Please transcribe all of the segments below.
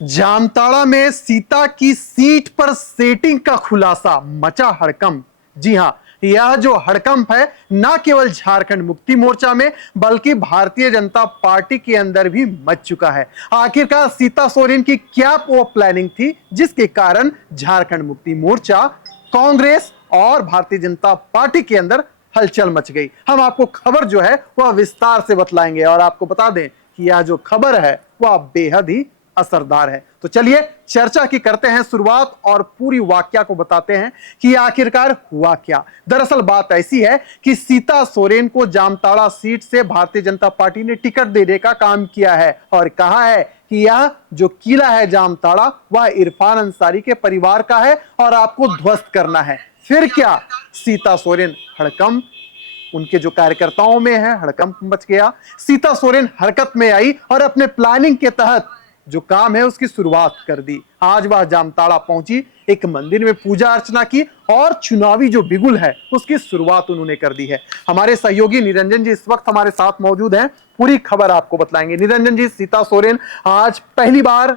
जामताड़ा में सीता की सीट पर सेटिंग का खुलासा, मचा हड़कंप। जी हां, यह जो हड़कंप है न केवल झारखंड मुक्ति मोर्चा में बल्कि भारतीय जनता पार्टी के अंदर भी मच चुका है। आखिरकार सीता सोरेन की क्या वो प्लानिंग थी जिसके कारण झारखंड मुक्ति मोर्चा, कांग्रेस और भारतीय जनता पार्टी के अंदर हलचल मच गई। हम आपको खबर जो है वह विस्तार से बतलाएंगे और आपको बता दें कि यह जो खबर है वह बेहद ही असरदार है। तो चलिए चर्चा की करते हैं शुरुआत और पूरी वाकया को बताते हैं कि आखिरकार हुआ क्या। दरअसल बात ऐसी है कि सीता सोरेन को जामताड़ा सीट से भारतीय जनता पार्टी ने टिकट देने का काम किया है और कहा है कि यह जो किला है जामताड़ा वह इरफान अंसारी के परिवार का है और आपको ध्वस्त करना है। फिर क्या, सीता सोरेन हड़कंप, उनके जो कार्यकर्ताओं में है हड़कंप मच गया। सीता सोरेन हरकत में आई और अपने प्लानिंग के तहत जो काम है उसकी शुरुआत कर दी। आज वह जामताड़ा पहुंची, एक मंदिर में पूजा अर्चना की और चुनावी जो बिगुल है उसकी शुरुआत उन्होंने कर दी है। हमारे सहयोगी निरंजन जी इस वक्त हमारे साथ मौजूद हैं, पूरी खबर आपको बताएंगे। निरंजन जी, सीता सोरेन आज पहली बार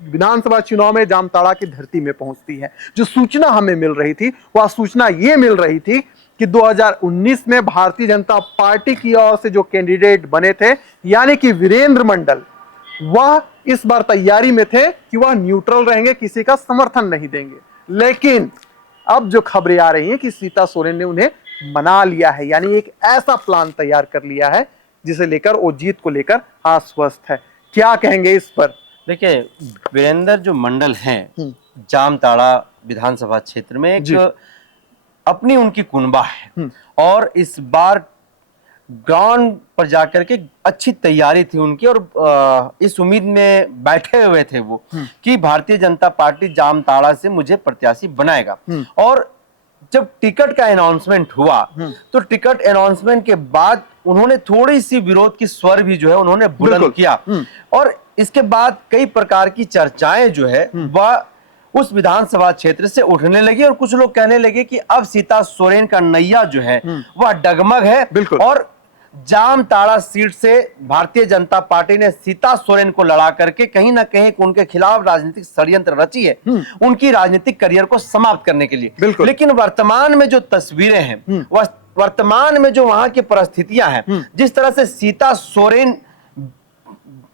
विधानसभा चुनाव में जामताड़ा की धरती में पहुंचती है। जो सूचना हमें मिल रही थी वह सूचना ये मिल रही थी कि 2019 में भारतीय जनता पार्टी की ओर से जो कैंडिडेट बने थे यानी कि वीरेंद्र मंडल, वह इस बार तैयारी में थे कि वह न्यूट्रल रहेंगे, किसी का समर्थन नहीं देंगे। लेकिन अब जो खबरें आ रही हैं कि सीता सोरेन ने उन्हें मना लिया है, यानी एक ऐसा प्लान तैयार कर लिया है जिसे लेकर वो जीत को लेकर आश्वस्त है। क्या कहेंगे इस पर? देखिए, वीरेंद्र जो मंडल हैं जामताड़ा विधानसभा क्षेत्र में एक अपनी उनकी कुनबा है और इस बार ग्राउंड पर जाकर के अच्छी तैयारी थी उनकी और इस उम्मीद में बैठे हुए थे वो कि भारतीय जनता पार्टी जामताड़ा से मुझे प्रत्याशी बनाएगा। और जब टिकट का अनाउंसमेंट हुआ तो टिकट अनाउंसमेंट के बाद उन्होंने थोड़ी सी विरोध की स्वर भी जो है उन्होंने बुलंद किया और इसके बाद कई प्रकार की चर्चाएं जो है वह उस विधानसभा क्षेत्र से उठने लगी और कुछ लोग कहने लगे कि अब सीता सोरेन का नैया जो है वह डगमग है और जामताड़ा सीट से भारतीय जनता पार्टी ने सीता सोरेन को लड़ा करके कहीं ना कहीं उनके खिलाफ राजनीतिक षड्यंत्र रची है उनकी राजनीतिक करियर को समाप्त करने के लिए। लेकिन वर्तमान में जो तस्वीरें हैं, वर्तमान में जो वहां की परिस्थितियां हैं, जिस तरह से सीता सोरेन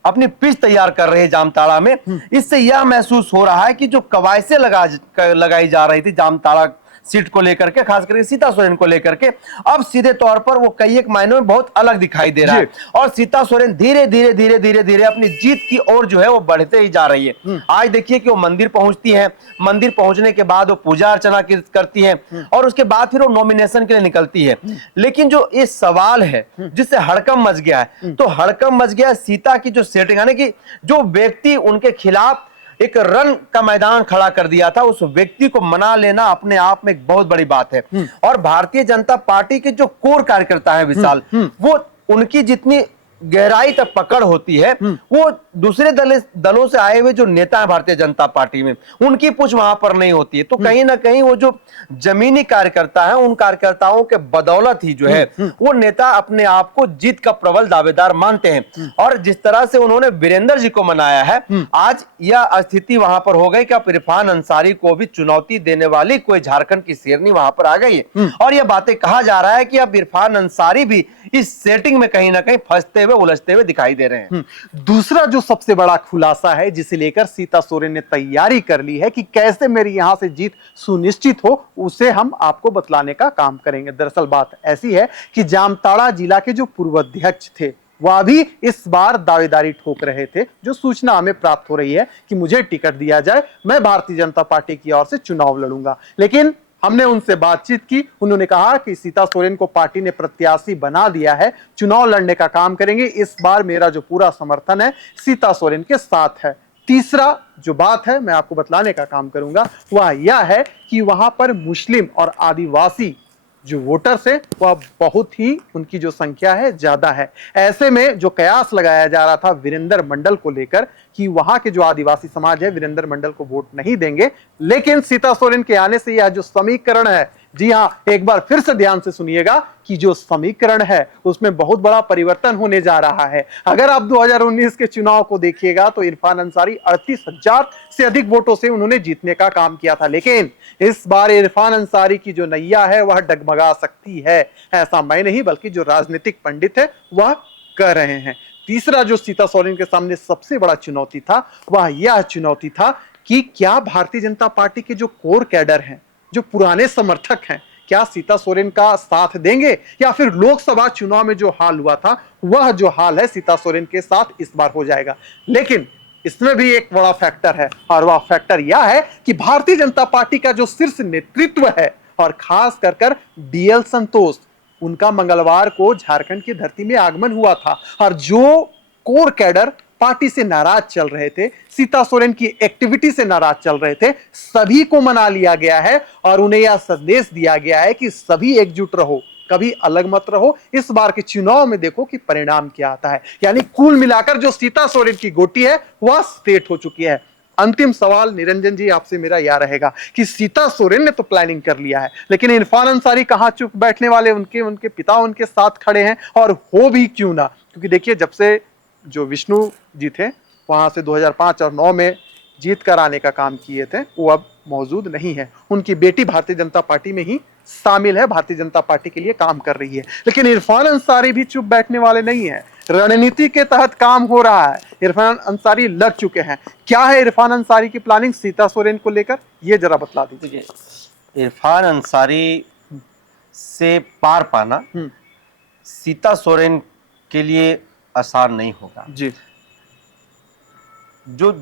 अपनी पिच तैयार कर रहे हैं जामताड़ा में, इससे यह महसूस हो रहा है कि जो कवायसें लगाई जा रही थी जामताड़ा सीट को लेकर के, खास करके सीता सोरेन को लेकर के, अब सीधे तौर पर वो कई एक मायनों में बहुत अलग दिखाई दे रहा है और सीता सोरेन धीरे धीरे अपनी जीत की ओर जो है वो बढ़ते ही जा रही है। आज देखिए कि वो मंदिर पहुंचती है, मंदिर पहुंचने के बाद वो पूजा अर्चना करती है और उसके बाद फिर वो नॉमिनेशन के लिए निकलती है। लेकिन जो ये सवाल है जिससे हड़कंप मच गया है, तो हड़कंप मच गया सीता की जो सेटिंग, यानी कि जो व्यक्ति उनके खिलाफ एक रन का मैदान खड़ा कर दिया था, उस व्यक्ति को मना लेना अपने आप में एक बहुत बड़ी बात है। और भारतीय जनता पार्टी के जो कोर कार्यकर्ता है विशाल, वो उनकी जितनी गहराई तक पकड़ होती है वो दूसरे दलों से आए हुए जो नेता है भारतीय जनता पार्टी में, उनकी पूछ वहां पर नहीं होती है। तो कहीं ना कहीं वो जो जमीनी कार्यकर्ता है, उन कार्यकर्ताओं के बदौलत ही जो है वो नेता अपने आप को जीत का प्रबल दावेदार मानते हैं। और जिस तरह से उन्होंने वीरेंद्र जी को मनाया है, आज यह स्थिति वहां पर हो गई कि अब इरफान अंसारी को भी चुनौती देने वाली कोई झारखंड की शेरनी वहां पर आ गई है। और यह बातें कहा जा रहा है कि अब इरफान अंसारी भी इस सेटिंग में कहीं ना कहीं फंसते हुए, उलझते हुए दिखाई दे रहे हैं। दूसरा जो सबसे बड़ा खुलासा है जिसे लेकर सीता सोरेन ने तैयारी कर ली है कि कैसे मेरी यहां से जीत सुनिश्चित हो, उसे हम आपको बतलाने का काम करेंगे। दरअसल बात ऐसी है कि जामताड़ा जिला के जो पूर्व अध्यक्ष थे वह भी इस बार दावेदारी ठोक रहे थे। जो सूचना हमें प्राप्त हो रही है कि मुझे टिकट दिया जाए, मैं भारतीय जनता पार्टी की ओर से चुनाव लड़ूंगा। लेकिन हमने उनसे बातचीत की, उन्होंने कहा कि सीता सोरेन को पार्टी ने प्रत्याशी बना दिया है, चुनाव लड़ने का काम करेंगे, इस बार मेरा जो पूरा समर्थन है सीता सोरेन के साथ है। तीसरा जो बात है मैं आपको बतलाने का काम करूंगा वह यह है कि वहां पर मुस्लिम और आदिवासी जो वोटर्स है वह बहुत ही, उनकी जो संख्या है ज्यादा है। ऐसे में जो कयास लगाया जा रहा था वीरेंद्र मंडल को लेकर कि वहां के जो आदिवासी समाज है वीरेंद्र मंडल को वोट नहीं देंगे, लेकिन सीता सोरेन के आने से यह जो समीकरण है जी हाँ, एक बार फिर से ध्यान से सुनिएगा कि जो समीकरण है उसमें बहुत बड़ा परिवर्तन होने जा रहा है। अगर आप 2019 के चुनाव को देखिएगा तो इरफान अंसारी 38,000 से अधिक वोटों से उन्होंने जीतने का काम किया था, लेकिन इस बार इरफान अंसारी की जो नैया है वह डगमगा सकती है। ऐसा मैं नहीं बल्कि जो राजनीतिक पंडित है वह कह रहे हैं। तीसरा जो सीता सोरेन के सामने सबसे बड़ा चुनौती था वह यह चुनौती था कि क्या भारतीय जनता पार्टी के जो कोर कैडर हैं, जो पुराने समर्थक हैं, क्या सीता सोरेन का साथ देंगे या फिर लोकसभा चुनाव में जो हाल हुआ था वह जो हाल है सीता सोरेन के साथ इस बार हो जाएगा। लेकिन इसमें भी एक बड़ा फैक्टर है और वह फैक्टर यह है कि भारतीय जनता पार्टी का जो शीर्ष नेतृत्व है और खास कर डीएल संतोष, उनका मंगलवार को झारखंड की धरती में आगमन हुआ था और जो कोर कैडर पार्टी से नाराज चल रहे थे, सीता सोरेन की एक्टिविटी से नाराज चल रहे थे, सभी को मना लिया गया है और उन्हें यह संदेश दिया गया है कि सभी एकजुट रहो, कभी अलग मत रहो। इस बार के चुनाव में देखो कि परिणाम क्या आता है। यानी कुल मिलाकर जो सीता सोरेन की गोटी है वह सेट हो चुकी है। अंतिम सवाल निरंजन जी आपसे मेरा यह रहेगा कि सीता सोरेन ने तो प्लानिंग कर लिया है, लेकिन इरफान अंसारी कहां चुप बैठने वाले, उनके पिता उनके साथ खड़े हैं और हो भी क्यों ना, क्योंकि देखिए जब से जो विष्णु जी थे वहां से 2005 और 9 में जीत कर आने का काम किए थे वो अब मौजूद नहीं है। उनकी बेटी भारतीय जनता पार्टी में ही शामिल है, भारतीय जनता पार्टी के लिए काम कर रही है। लेकिन इरफान अंसारी भी चुप बैठने वाले नहीं है, रणनीति के तहत काम हो रहा है। इरफान अंसारी लग चुके हैं। क्या है इरफान अंसारी की प्लानिंग सीता सोरेन को लेकर, ये जरा बतला दीजिए। इरफान अंसारी से पार पाना सीता सोरेन के लिए आसान नहीं होगा जी। जो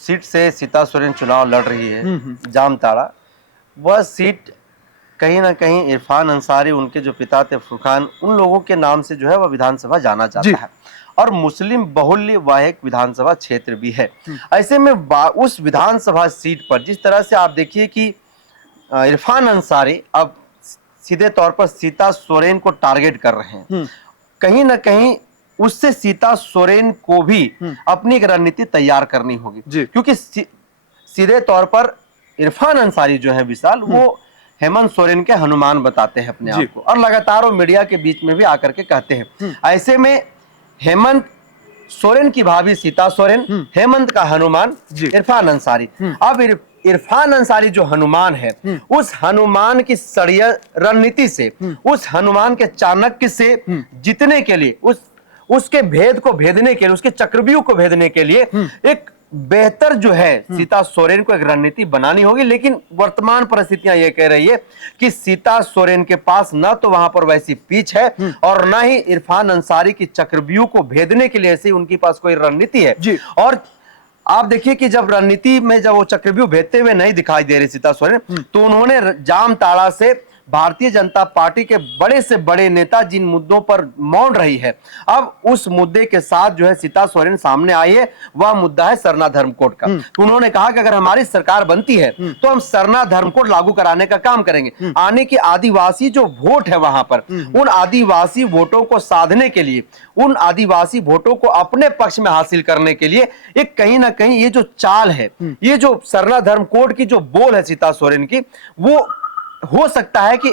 सीट से सीता सोरेन चुनाव लड़ रही है जामताड़ा, वह सीट कहीं ना कहीं इरफान अंसारी, उनके जो पिता थे फुरकान, उन लोगों के नाम से जो है वह विधानसभा जाना चाहता है और मुस्लिम बहुल्य वह एक विधानसभा क्षेत्र भी है। ऐसे में उस विधानसभा सीट पर जिस तरह से आप देखिए कि इरफान अंसारी अब सीधे तौर पर सीता सोरेन को टारगेट कर रहे हैं, कहीं ना कहीं उससे सीता सोरेन को भी अपनी एक रणनीति तैयार करनी होगी, क्योंकि सीधे तौर पर इरफान अंसारी जो है विशाल, वो हेमंत सोरेन के हनुमान बताते हैं अपने आप को और लगातार वो मीडिया के बीच में भी आकर के कहते हैं। ऐसे में हेमंत सोरेन की भाभी सीता सोरेन, हेमंत का हनुमान इरफान अंसारी। अब इरफान अंसारी जो हनुमान है, उस हनुमान की रणनीति से, उस हनुमान के चाणक्य से जीतने के लिए, उसके भेद को भेदने के लिए, उसके चक्रव्यूह को भेदने के लिए एक बेहतर जो है सीता सोरेन को एक रणनीति बनानी होगी। लेकिन वर्तमान परिस्थितियां ये कह रही है कि सीता सोरेन के पास ना तो वहां पर वैसी पीछ है और ना ही इरफान अंसारी की चक्रव्यूह को भेदने के लिए ऐसी उनके पास कोई रणनीति है। और आप देखिए कि जब रणनीति में जब वो चक्रव्यूह भेदते हुए नहीं दिखाई दे रहे सीता सोरेन, तो उन्होंने जामताड़ा से भारतीय जनता पार्टी के बड़े से बड़े नेता जिन मुद्दों पर मौन रही है, अब उस मुद्दे के साथ जो है सीता सोरेन सामने आई है, वह मुद्दा है सरना धर्म कोड का। तो उन्होंने कहा कि अगर हमारी सरकार बनती है तो हम सरना धर्म कोड लागू कराने का काम करेंगे। आने की आदिवासी जो वोट है वहां पर, उन आदिवासी वोटों को साधने के लिए, उन आदिवासी वोटों को अपने पक्ष में हासिल करने के लिए एक कहीं ना कहीं ये जो चाल है, ये जो सरना धर्म कोड की जो बोल है सीता सोरेन की, वो हो सकता है कि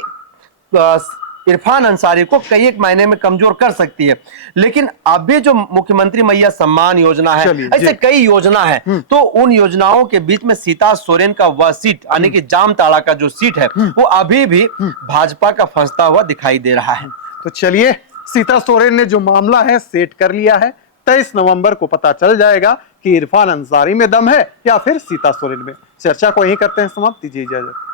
इरफान अंसारी को कई एक महीने में कमजोर कर सकती है। लेकिन अभी जो मुख्यमंत्री मैया सम्मान योजना है, ऐसे कई योजना है, तो उन योजनाओं के बीच में सीता सोरेन का वह सीट, यानी कि जामताड़ा का जो सीट है, वो अभी भी भाजपा का फंसता हुआ दिखाई दे रहा है। तो चलिए, सीता सोरेन ने जो मामला है सेट कर लिया है। 23 नवंबर को पता चल जाएगा कि इरफान अंसारी में दम है या फिर सीता सोरेन में। चर्चा को यहीं करते हैं समाप्त, दीजिए इजाजत।